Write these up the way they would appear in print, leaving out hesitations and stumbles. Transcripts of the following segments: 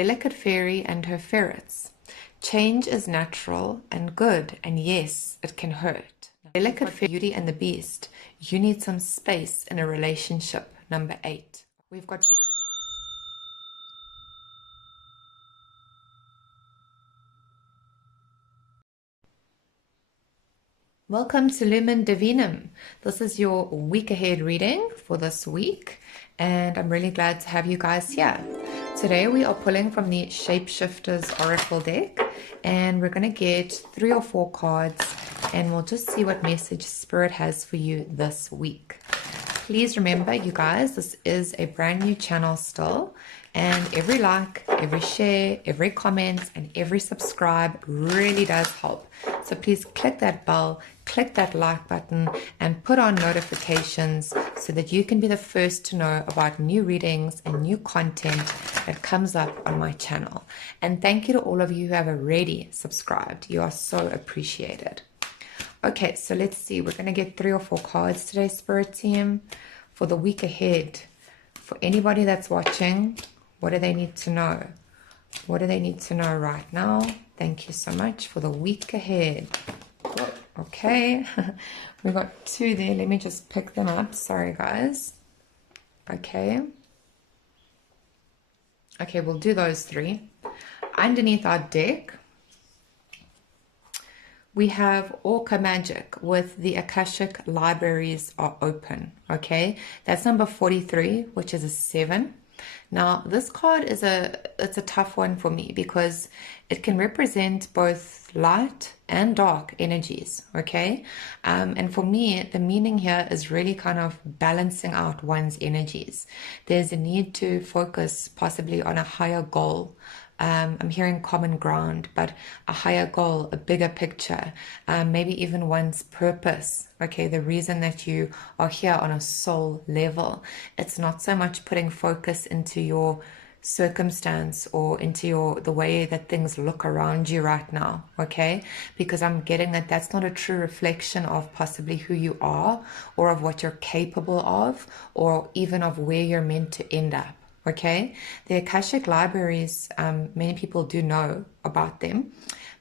Delicate Fairy and Her Ferrets. Change is natural and good, and yes, it can hurt. Delicate Fairy, Beauty and the Beast. You need some space in a relationship. Number 8. We've got Welcome to Lumen Divinum. This is your week ahead reading for this week, and I'm really glad to have you guys here. Today we are pulling from the Shapeshifters Oracle deck, and we're going to get 3 or 4 cards, and we'll just see what message Spirit has for you this week. Please remember, you guys, this is a brand new channel still, and every like, every share, every comment, and every subscribe really does help. So please click that bell, click that like button, and put on notifications so that you can be the first to know about new readings and new content that comes up on my channel. And thank you to all of you who have already subscribed. You are so appreciated. Okay, so let's see. We're going to get 3 or 4 cards today, Spirit Team, for the week ahead. For anybody that's watching, what do they need to know? What do they need to know right now? Thank you so much for the week ahead. Okay, we got 2 there. Let me just pick them up. Sorry, guys. Okay. Okay, we'll do those 3. Underneath our deck, we have Orca Magic with the Akashic Libraries are open. Okay, that's number 43, which is a 7. Now, this card is it's a tough one for me because it can represent both light and dark energies, okay? And for me, the meaning here is really kind of balancing out one's energies. There's a need to focus possibly on a higher goal. I'm hearing common ground, but a higher goal, a bigger picture, maybe even one's purpose, okay, the reason that you are here on a soul level. It's not so much putting focus into your circumstance or into the way that things look around you right now, okay, because I'm getting that that's not a true reflection of possibly who you are or of what you're capable of or even of where you're meant to end up. Okay, the Akashic Libraries, many people do know about them,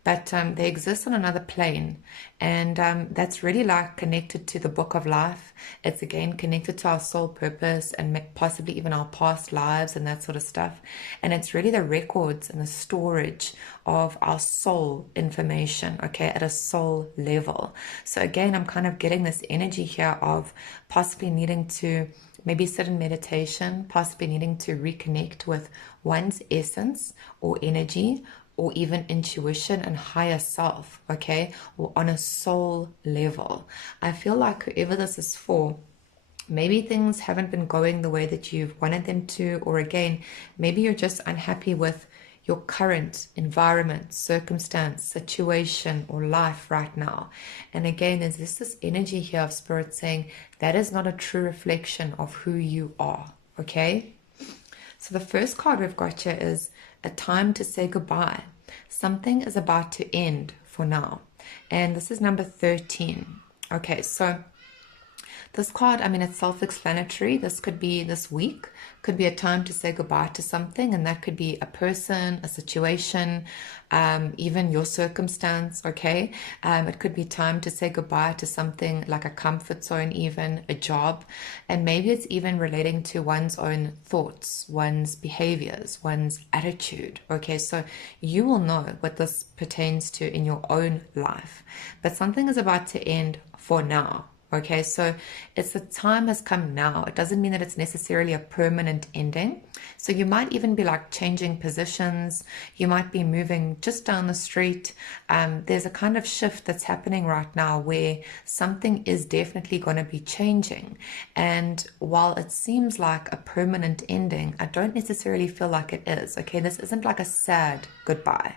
but they exist on another plane, and that's really like connected to the Book of Life. It's again connected to our soul purpose and possibly even our past lives and that sort of stuff. And it's really the records and the storage of our soul information, okay, at a soul level. So again, I'm kind of getting this energy here of possibly needing to maybe sit in meditation, possibly needing to reconnect with one's essence or energy or even intuition and higher self, okay, or on a soul level. I feel like whoever this is for, maybe things haven't been going the way that you've wanted them to, or again, maybe you're just unhappy with your current environment, circumstance, situation, or life right now. And again, there's this energy here of Spirit saying that is not a true reflection of who you are, okay? So the first card we've got here is a time to say goodbye. Something is about to end for now. And this is number 13. Okay, so this card, I mean, it's self-explanatory. This could be this week, could be a time to say goodbye to something, and that could be a person, a situation, even your circumstance, okay? It could be time to say goodbye to something like a comfort zone, even a job, and maybe it's even relating to one's own thoughts, one's behaviors, one's attitude, okay? So you will know what this pertains to in your own life, but something is about to end for now. Okay, so it's the time has come now. It doesn't mean that it's necessarily a permanent ending. So you might even be like changing positions. You might be moving just down the street. There's a kind of shift that's happening right now where something is definitely going to be changing. And while it seems like a permanent ending, I don't necessarily feel like it is. Okay, this isn't like a sad goodbye.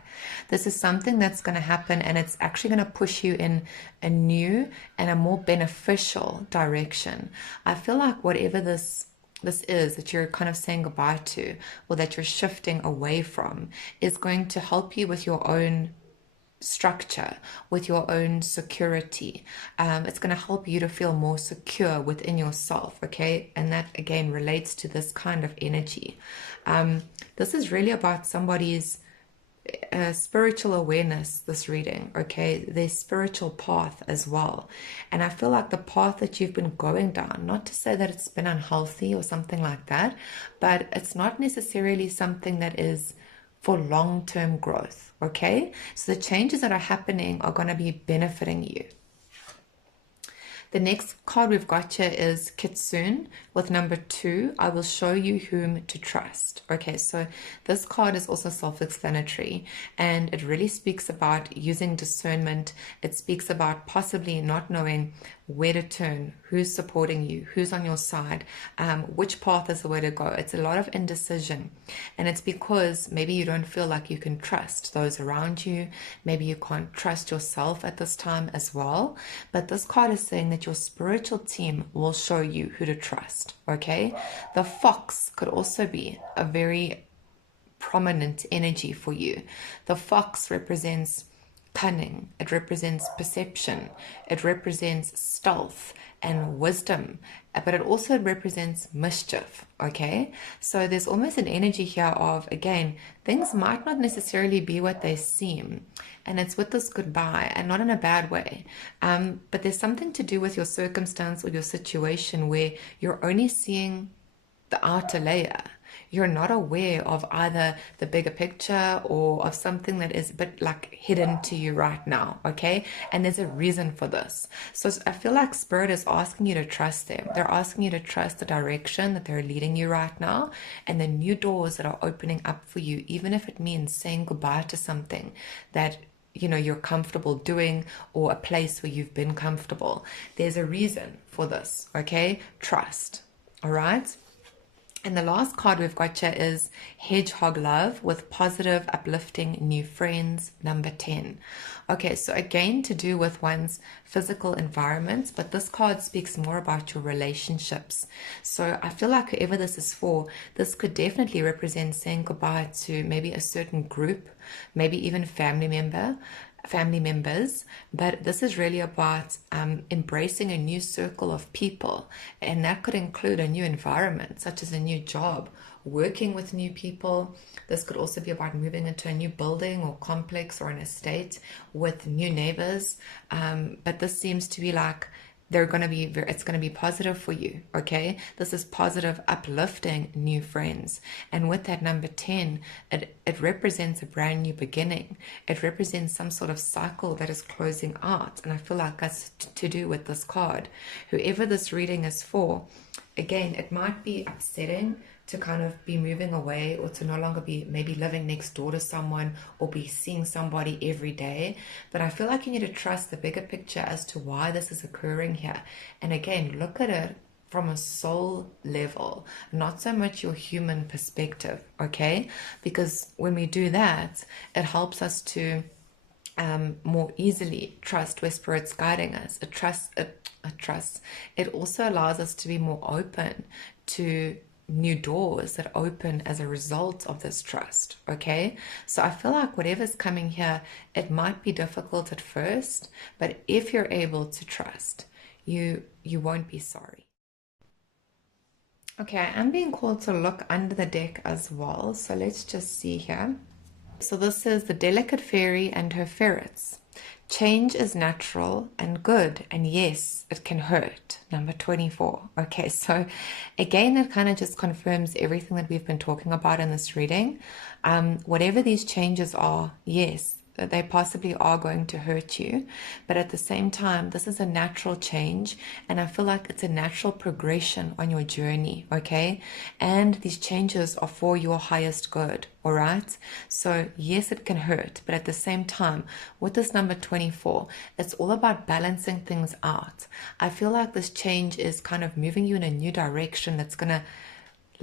This is something that's going to happen, and it's actually going to push you in a new and a more beneficial direction. I feel like whatever this is that you're kind of saying goodbye to, or that you're shifting away from, is going to help you with your own structure, with your own security. It's going to help you to feel more secure within yourself, okay? And that again relates to this kind of energy. This is really about somebody's spiritual awareness, this reading, okay, their spiritual path as well. And I feel like the path that you've been going down, not to say that it's been unhealthy or something like that, but it's not necessarily something that is for long-term growth, okay? So the changes that are happening are going to be benefiting you. The next card we've got here is Kitsune with number 2. I will show you whom to trust. Okay, so this card is also self-explanatory, and it really speaks about using discernment. It speaks about possibly not knowing where to turn, who's supporting you, who's on your side, which path is the way to go. It's a lot of indecision, and it's because maybe you don't feel like you can trust those around you. Maybe you can't trust yourself at this time as well. But this card is saying that your spiritual team will show you who to trust, okay? The fox could also be a very prominent energy for you. The fox represents cunning, it represents perception, it represents stealth and wisdom, but it also represents mischief, okay? So there's almost an energy here of, again, things might not necessarily be what they seem, and it's with this goodbye, and not in a bad way, but there's something to do with your circumstance or your situation where you're only seeing the outer layer. You're not aware of either the bigger picture or of something that is a bit like hidden to you right now, okay? And there's a reason for this. So I feel like Spirit is asking you to trust them. They're asking you to trust the direction that they're leading you right now and the new doors that are opening up for you, even if it means saying goodbye to something that you're comfortable doing, or a place where you've been comfortable. There's a reason for this, okay? Trust, all right? And the last card we've got here is Hedgehog Love with positive, uplifting new friends, number 10. Okay, so again, to do with one's physical environment, but this card speaks more about your relationships. So I feel like whoever this is for, this could definitely represent saying goodbye to maybe a certain group, maybe even family members, but this is really about embracing a new circle of people, and that could include a new environment, such as a new job, working with new people. This could also be about moving into a new building or complex or an estate with new neighbors, but this seems to be like it's going to be positive for you, okay? This is positive, uplifting new friends. And with that number 10, it represents a brand new beginning. It represents some sort of cycle that is closing out. And I feel like that's to do with this card. Whoever this reading is for, again, it might be upsetting to kind of be moving away, or to no longer be maybe living next door to someone or be seeing somebody every day. But I feel like you need to trust the bigger picture as to why this is occurring here. And again, look at it from a soul level, not so much your human perspective, okay? Because when we do that, it helps us to more easily trust where Spirit's guiding us. It also allows us to be more open to new doors that open as a result of this trust, okay? So I feel like whatever's coming here, it might be difficult at first, but if you're able to trust, you won't be sorry. Okay, I am being called to look under the deck as well, so let's just see here. So this is the Delicate Fairy and her ferrets. Change is natural and good, and yes, it can hurt. Number 24. Okay, so again, it kind of just confirms everything that we've been talking about in this reading. Whatever these changes are, yes, they possibly are going to hurt you, but at the same time, this is a natural change, and I feel like it's a natural progression on your journey, okay? And these changes are for your highest good, all right? So yes, it can hurt, but at the same time, with this number 24, it's all about balancing things out. I feel like this change is kind of moving you in a new direction that's going to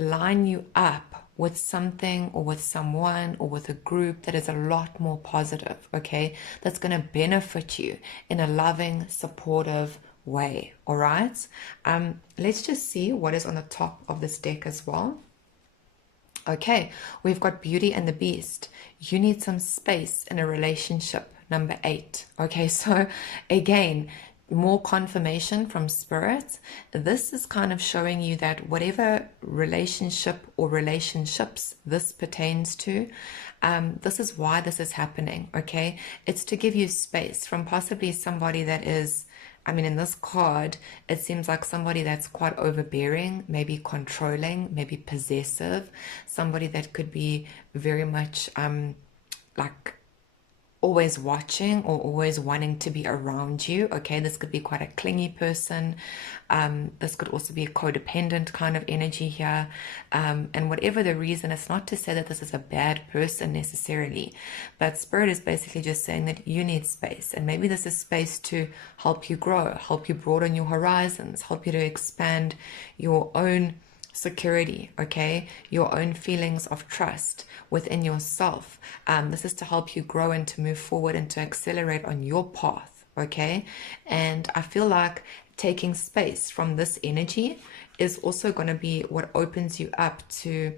line you up with something or with someone or with a group that is a lot more positive, okay? That's going to benefit you in a loving, supportive way, all right? Let's just see what is on the top of this deck as well. Okay, we've got Beauty and the Beast. You need some space in a relationship, number 8. Okay, so again, more confirmation from spirit. This is kind of showing you that whatever relationship or relationships this pertains to, this is why this is happening. Okay, it's to give you space from possibly somebody that is, I mean, in this card, it seems like somebody that's quite overbearing, maybe controlling, maybe possessive, somebody that could be very much like always watching or always wanting to be around you. Okay, this could be quite a clingy person. This could also be a codependent kind of energy here. And whatever the reason, it's not to say that this is a bad person necessarily, but spirit is basically just saying that you need space. And maybe this is space to help you grow, help you broaden your horizons, help you to expand your own security, okay, your own feelings of trust within yourself. This is to help you grow and to move forward and to accelerate on your path, okay. And I feel like taking space from this energy is also going to be what opens you up to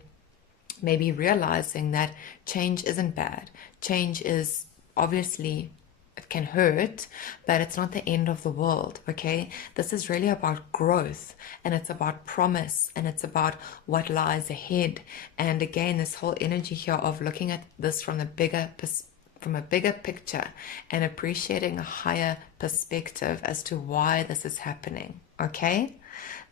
maybe realizing that change isn't bad. Change is obviously, it can hurt, but it's not the end of the world, okay? This is really about growth, and it's about promise, and it's about what lies ahead. And again, this whole energy here of looking at this from a bigger picture and appreciating a higher perspective as to why this is happening, okay?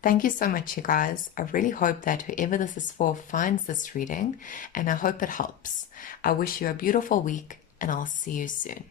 Thank you so much, you guys. I really hope that whoever this is for finds this reading, and I hope it helps. I wish you a beautiful week, and I'll see you soon.